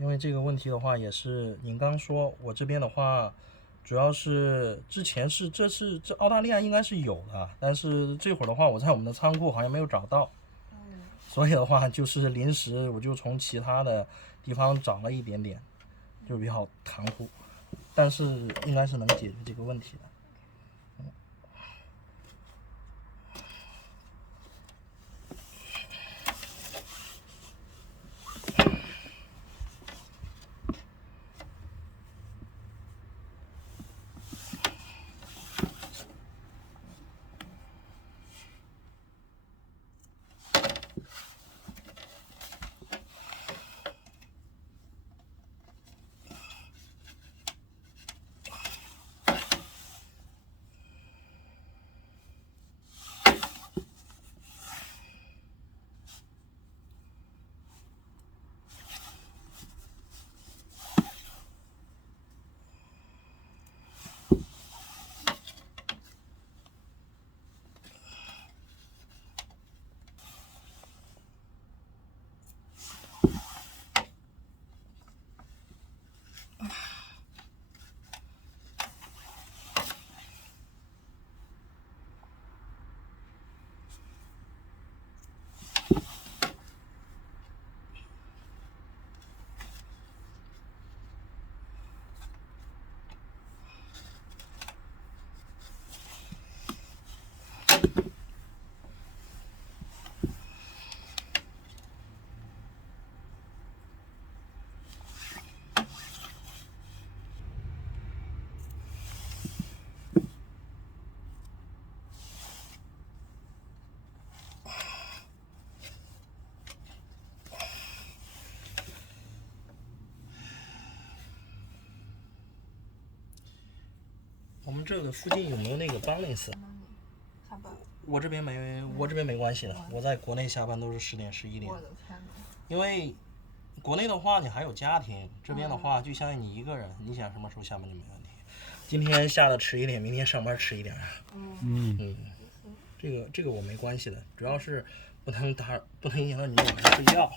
因为这个问题的话，也是您刚说，我这边的话，主要是之前这澳大利亚应该是有的，但是这会儿的话，我在我们的仓库好像没有找到，所以的话就是临时我就从其他的地方找了一点点，就比较含糊，但是应该是能解决这个问题的。我们这个附近有没有那个 balance？下班。我这边没关系的，我在国内下班都是10点11点。我的天哪！因为国内的话你还有家庭，这边的话就相当于你一个人，你想什么时候下班就没问题。今天下的迟一点，明天上班迟一点。这个我没关系的，主要是不能影响到你晚上睡觉。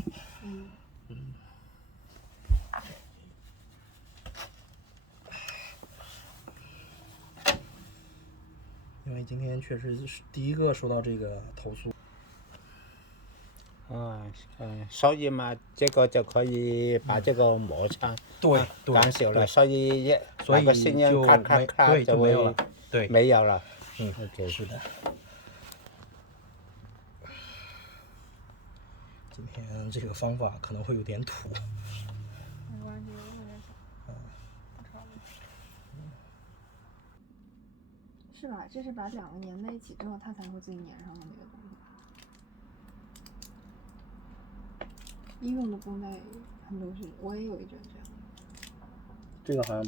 因为今天确实是第一个收到这个投诉。所以嘛，这个就可以把这个摩擦对减少了，所以所以那个声音咔咔咔就没有了，对，没有了。OK， 是的。今天这个方法可能会有点土。没关系，有点小。不吵了。是吧？这是把两个粘在一起之后，它才会自己粘上的那个东西。医用的绷带很流行，我也有一卷这样。这个好像